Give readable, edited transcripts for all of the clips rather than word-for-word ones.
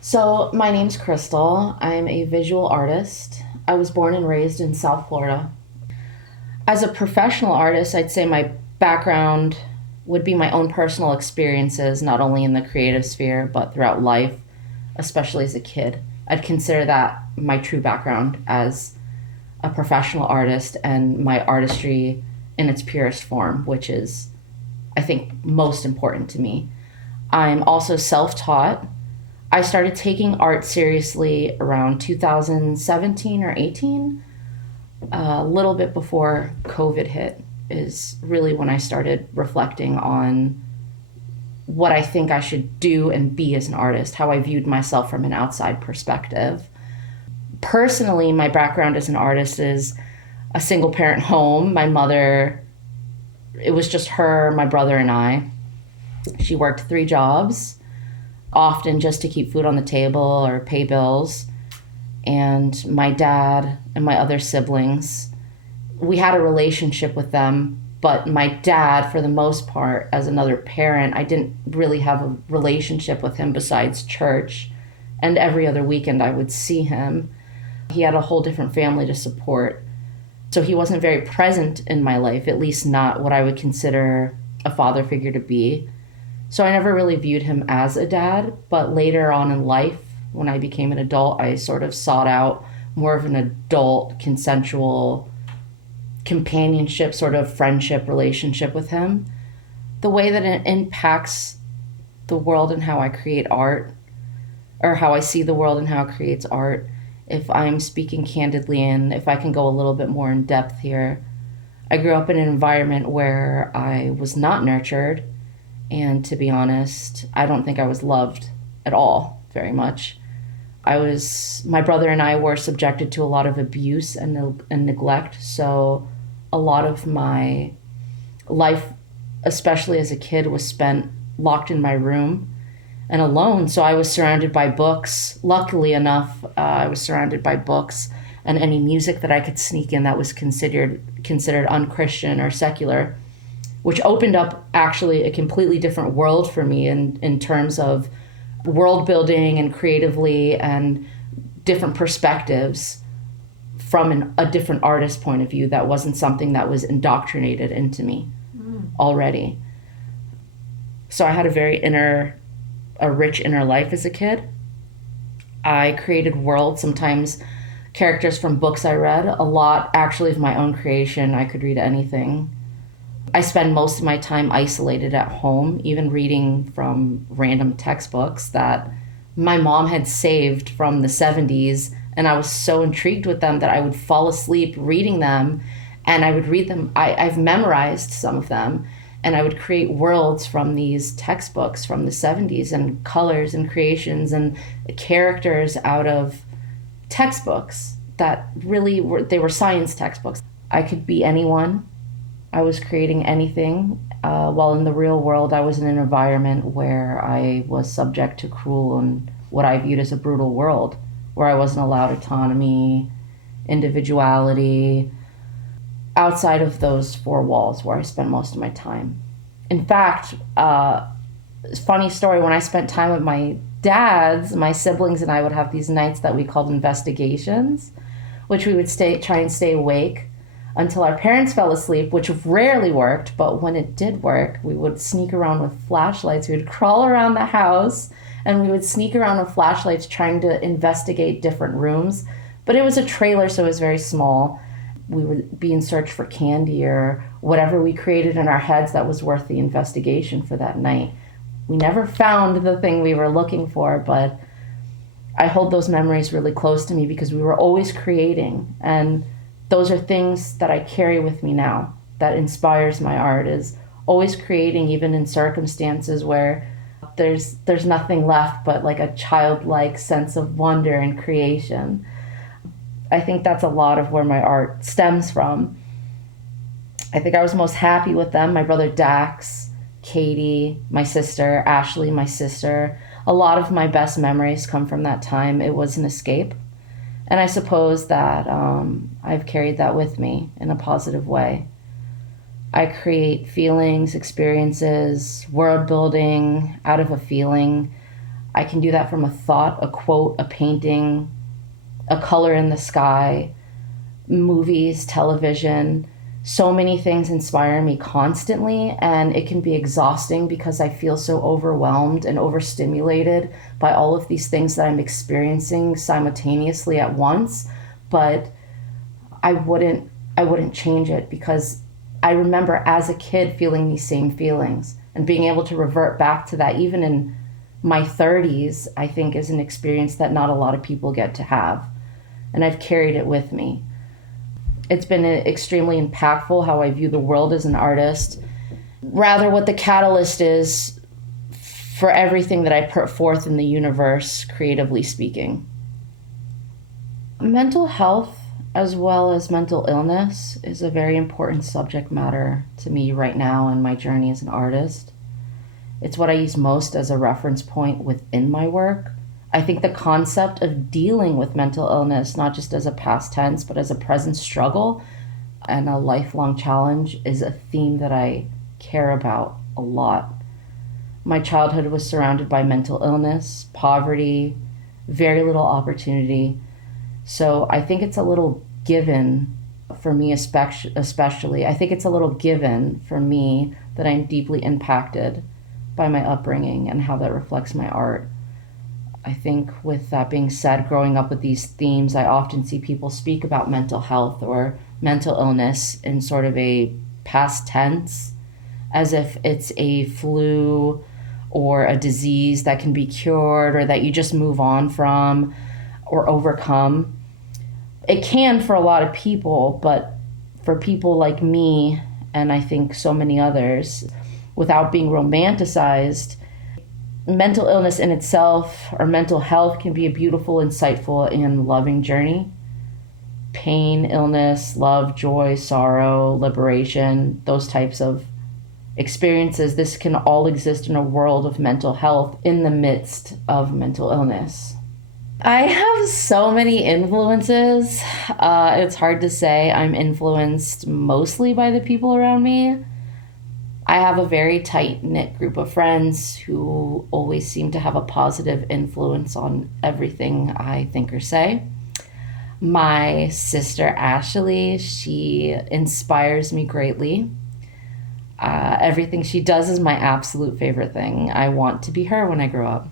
So, my name's Crystal. I'm a visual artist. I was born and raised in South Florida. As a professional artist, I'd say my background would be my own personal experiences, not only in the creative sphere, but throughout life, especially as a kid. I'd consider that my true background as a professional artist and my artistry in its purest form, which is, I think, most important to me. I'm also self taught. I started taking art seriously around 2017 or 18, a little bit before COVID hit, is really when I started reflecting on what I think I should do and be as an artist, how I viewed myself from an outside perspective. Personally, my background as an artist is a single parent home. My mother, it was just her, my brother, and I. She worked three jobs, often just to keep food on the table or pay bills. And my dad and my other siblings, we had a relationship with them, but my dad, for the most part, as another parent, I didn't really have a relationship with him besides church. And every other weekend I would see him. He had a whole different family to support. So he wasn't very present in my life, at least not what I would consider a father figure to be. So I never really viewed him as a dad, but later on in life, when I became an adult, I sort of sought out more of an adult, consensual companionship, sort of friendship relationship with him. The way that it impacts the world and how I create art, or how I see the world and how it creates art, if I'm speaking candidly and if I can go a little bit more in depth here, I grew up in an environment where I was not nurtured. And to be honest, I don't think I was loved at all very much. My brother and I were subjected to a lot of abuse and neglect. So a lot of my life, especially as a kid, was spent locked in my room and alone. So I was surrounded by books. Luckily enough, I was surrounded by books and any music that I could sneak in that was considered unchristian or secular, which opened up actually a completely different world for me in terms of world building and creatively and different perspectives from a different artist point of view. That wasn't something that was indoctrinated into me already. So I had a rich inner life as a kid. I created worlds, sometimes characters from books I read, a lot actually of my own creation. I could read anything. I spend most of my time isolated at home, even reading from random textbooks that my mom had saved from the 70s. And I was so intrigued with them that I would fall asleep reading them, and I would read them. I've memorized some of them, and I would create worlds from these textbooks from the 70s and colors and creations and characters out of textbooks that really they were science textbooks. I could be anyone. I was creating anything, while in the real world, I was in an environment where I was subject to cruel and what I viewed as a brutal world, where I wasn't allowed autonomy, individuality, outside of those four walls where I spent most of my time. In fact, funny story, when I spent time with my siblings and I would have these nights that we called investigations, which we would try and stay awake until our parents fell asleep, which rarely worked, but when it did work, we would sneak around with flashlights. We would crawl around the house and we would sneak around with flashlights trying to investigate different rooms. But it was a trailer, so it was very small. We would be in search for candy or whatever we created in our heads that was worth the investigation for that night. We never found the thing we were looking for, but I hold those memories really close to me because we were always creating, and those are things that I carry with me now that inspires my art, is always creating even in circumstances where there's nothing left but like a childlike sense of wonder and creation. I think that's a lot of where my art stems from. I think I was most happy with them. My brother Dax, Katie, my sister, Ashley, my sister. A lot of my best memories come from that time. It was an escape. And I suppose that I've carried that with me in a positive way. I create feelings, experiences, world building out of a feeling. I can do that from a thought, a quote, a painting, a color in the sky, movies, television. So many things inspire me constantly, and it can be exhausting because I feel so overwhelmed and overstimulated by all of these things that I'm experiencing simultaneously at once. But I wouldn't change it, because I remember as a kid feeling these same feelings, and being able to revert back to that even in my 30s, I think is an experience that not a lot of people get to have. And I've carried it with me. It's been extremely impactful how I view the world as an artist. Rather, what the catalyst is for everything that I put forth in the universe, creatively speaking. Mental health, as well as mental illness, is a very important subject matter to me right now in my journey as an artist. It's what I use most as a reference point within my work. I think the concept of dealing with mental illness, not just as a past tense, but as a present struggle and a lifelong challenge, is a theme that I care about a lot. My childhood was surrounded by mental illness, poverty, very little opportunity. So I think it's a little given for me, especially. I think it's a little given for me that I'm deeply impacted by my upbringing and how that reflects my art. I think, with that being said, growing up with these themes, I often see people speak about mental health or mental illness in sort of a past tense, as if it's a flu or a disease that can be cured or that you just move on from or overcome. It can for a lot of people, but for people like me, and I think so many others, without being romanticized, mental illness in itself, or mental health, can be a beautiful, insightful, and loving journey. Pain, illness, love, joy, sorrow, liberation, those types of experiences, this can all exist in a world of mental health in the midst of mental illness. I have so many influences. It's hard to say. I'm influenced mostly by the people around me. I have a very tight-knit group of friends who always seem to have a positive influence on everything I think or say. My sister, Ashley, she inspires me greatly. Everything she does is my absolute favorite thing. I want to be her when I grow up.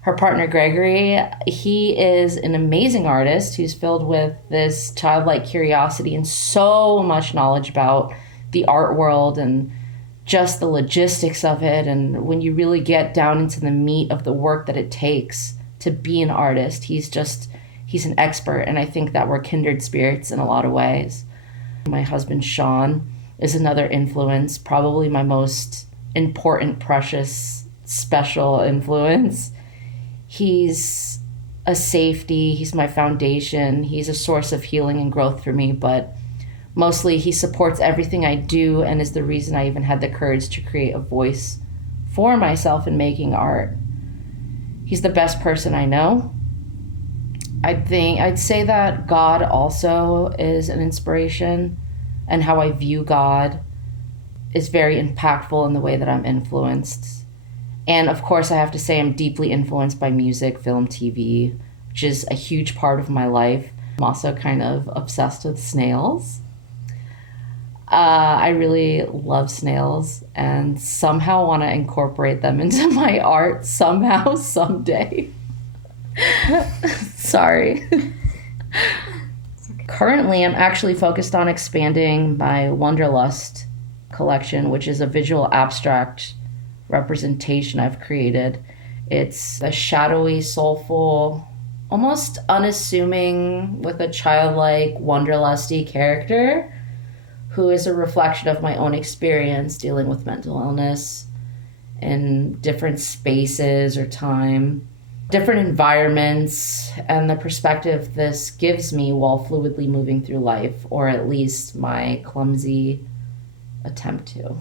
Her partner, Gregory, he is an amazing artist who's filled with this childlike curiosity and so much knowledge about the art world and just the logistics of it. And when you really get down into the meat of the work that it takes to be an artist, he's an expert. And I think that we're kindred spirits in a lot of ways. My husband, Sean, is another influence, probably my most important, precious, special influence. He's a safety, he's my foundation, he's a source of healing and growth for me, but mostly he supports everything I do and is the reason I even had the courage to create a voice for myself in making art. He's the best person I know. I'd say that God also is an inspiration, and how I view God is very impactful in the way that I'm influenced. And of course, I have to say I'm deeply influenced by music, film, TV, which is a huge part of my life. I'm also kind of obsessed with snails. I really love snails and somehow want to incorporate them into my art somehow, someday. Sorry. Currently, I'm actually focused on expanding my Wanderlust collection, which is a visual abstract representation I've created. It's a shadowy, soulful, almost unassuming, with a childlike, wanderlusty character who is a reflection of my own experience dealing with mental illness in different spaces or time, different environments, and the perspective this gives me while fluidly moving through life, or at least my clumsy attempt to.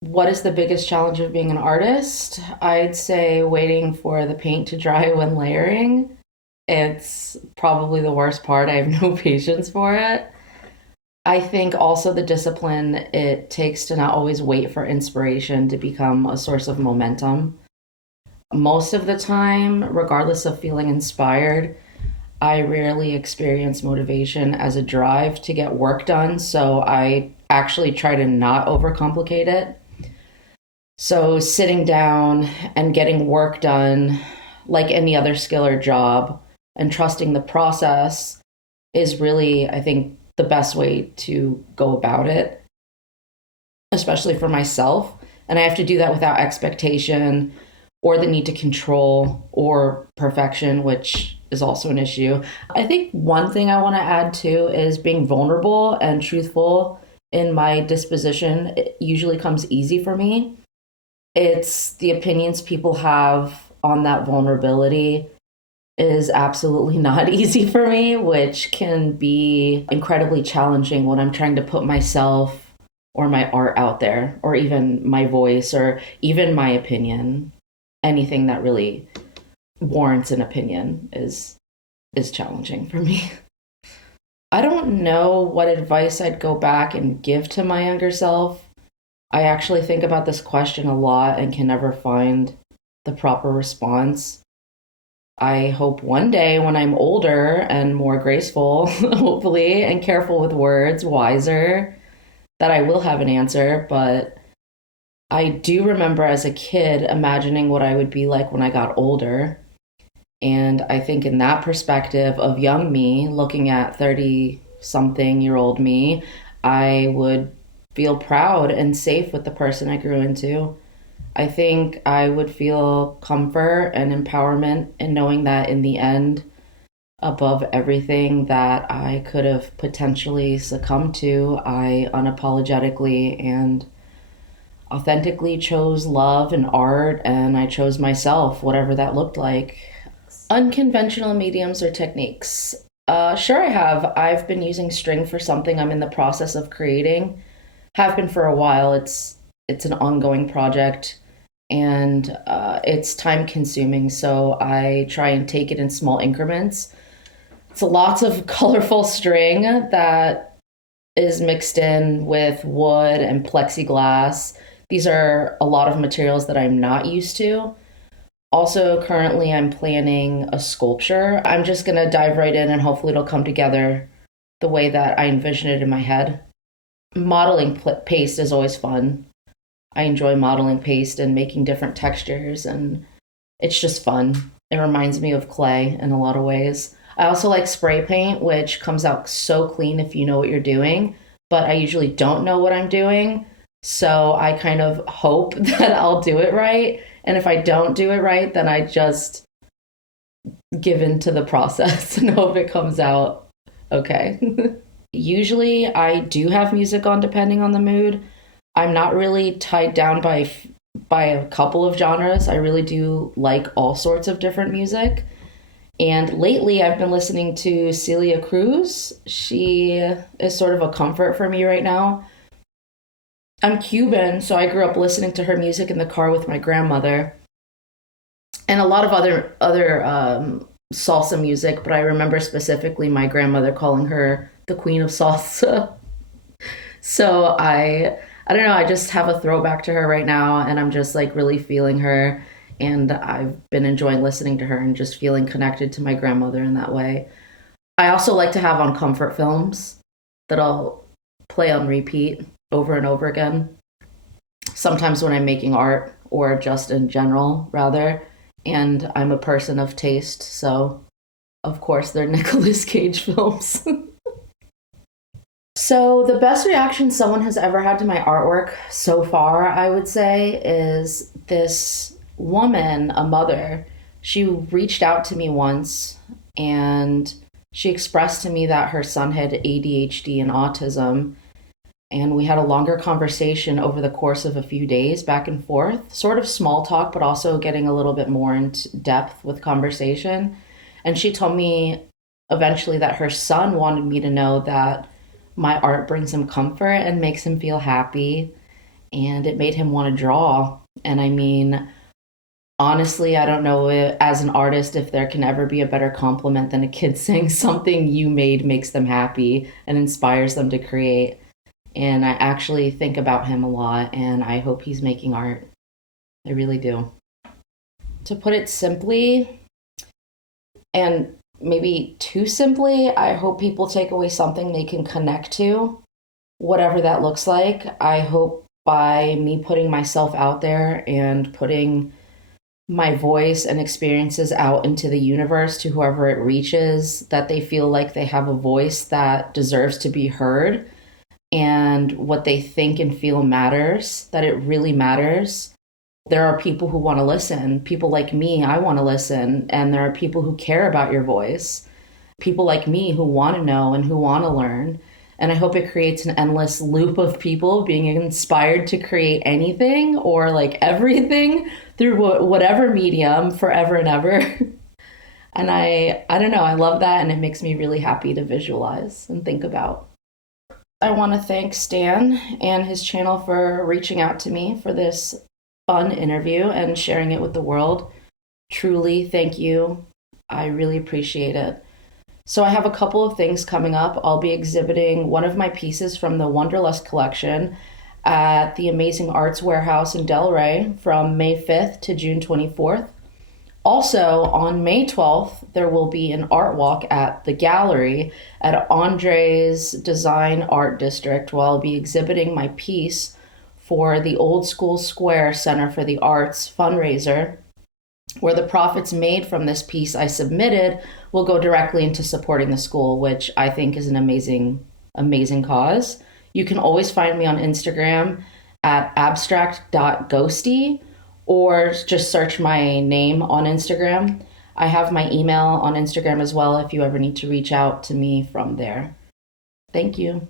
What is the biggest challenge of being an artist? I'd say waiting for the paint to dry when layering. It's probably the worst part. I have no patience for it. I think also the discipline it takes to not always wait for inspiration to become a source of momentum. Most of the time, regardless of feeling inspired, I rarely experience motivation as a drive to get work done, so I actually try to not overcomplicate it. So, sitting down and getting work done like any other skill or job and trusting the process is really, I think, the best way to go about it, especially for myself. And I have to do that without expectation or the need to control or perfection, which is also an issue. I think one thing I want to add too is being vulnerable and truthful in my disposition. It usually comes easy for me. It's the opinions people have on that vulnerability is absolutely not easy for me, which can be incredibly challenging when I'm trying to put myself or my art out there, or even my voice, or even my opinion. Anything that really warrants an opinion is challenging for me. I don't know what advice I'd go back and give to my younger self. I actually think about this question a lot and can never find the proper response. I hope one day when I'm older and more graceful, hopefully, and careful with words, wiser, that I will have an answer. But I do remember as a kid imagining what I would be like when I got older. And I think in that perspective of young me, looking at 30 something year old me, I would feel proud and safe with the person I grew into. I think I would feel comfort and empowerment in knowing that in the end, above everything that I could have potentially succumbed to, I unapologetically and authentically chose love and art, and I chose myself, whatever that looked like. Unconventional mediums or techniques. Sure, I have. I've been using string for something I'm in the process of creating. Have been for a while. It's an ongoing project, and it's time consuming. So I try and take it in small increments. It's lots of colorful string that is mixed in with wood and plexiglass. These are a lot of materials that I'm not used to. Also, currently, I'm planning a sculpture. I'm just going to dive right in and hopefully it'll come together the way that I envision it in my head. Modeling paste is always fun. I enjoy modeling paste and making different textures, and it's just fun. It reminds me of clay in a lot of ways. I also like spray paint, which comes out so clean if you know what you're doing, but I usually don't know what I'm doing. So I kind of hope that I'll do it right. And if I don't do it right, then I just give in to the process and hope it comes out okay. Usually I do have music on depending on the mood. I'm not really tied down by a couple of genres. I really do like all sorts of different music. And lately I've been listening to Celia Cruz. She is sort of a comfort for me right now. I'm Cuban, so I grew up listening to her music in the car with my grandmother and a lot of other salsa music, but I remember specifically my grandmother calling her the queen of salsa. So I don't know, I just have a throwback to her right now and I'm just like really feeling her, and I've been enjoying listening to her and just feeling connected to my grandmother in that way. I also like to have on comfort films that I'll play on repeat over and over again. Sometimes when I'm making art or just in general, rather. And I'm a person of taste, so of course they're Nicolas Cage films. So, the best reaction someone has ever had to my artwork so far, I would say, is this woman, a mother. She reached out to me once and she expressed to me that her son had ADHD and autism. And we had a longer conversation over the course of a few days, back and forth, sort of small talk, but also getting a little bit more into depth with conversation. And she told me eventually that her son wanted me to know that my art brings him comfort and makes him feel happy, and it made him want to draw. And I mean, honestly, I don't know as an artist if there can ever be a better compliment than a kid saying something you made makes them happy and inspires them to create. And I actually think about him a lot, and I hope he's making art. I really do. To put it simply, and maybe too simply, I hope people take away something they can connect to, whatever that looks like. I hope by me putting myself out there and putting my voice and experiences out into the universe to whoever it reaches, that they feel like they have a voice that deserves to be heard, and what they think and feel matters, that it really matters. There are people who want to listen. People like me, I want to listen. And there are people who care about your voice. People like me who want to know and who want to learn. And I hope it creates an endless loop of people being inspired to create anything or like everything through whatever medium forever and ever. And I don't know, I love that, and it makes me really happy to visualize and think about. I want to thank Stan and his channel for reaching out to me for this fun interview and sharing it with the world. Truly, thank you. I really appreciate it. So, I have a couple of things coming up. I'll be exhibiting one of my pieces from the Wanderlust collection at the Amazing Arts Warehouse in Delray from May 5th to June 24th. Also, on May 12th, there will be an art walk at the gallery at Andre's Design Art District, where I'll be exhibiting my piece for the Old School Square Center for the Arts fundraiser, where the profits made from this piece I submitted will go directly into supporting the school, which I think is an amazing, amazing cause. You can always find me on Instagram at abstract.ghosty, or just search my name on Instagram. I have my email on Instagram as well if you ever need to reach out to me from there. Thank you.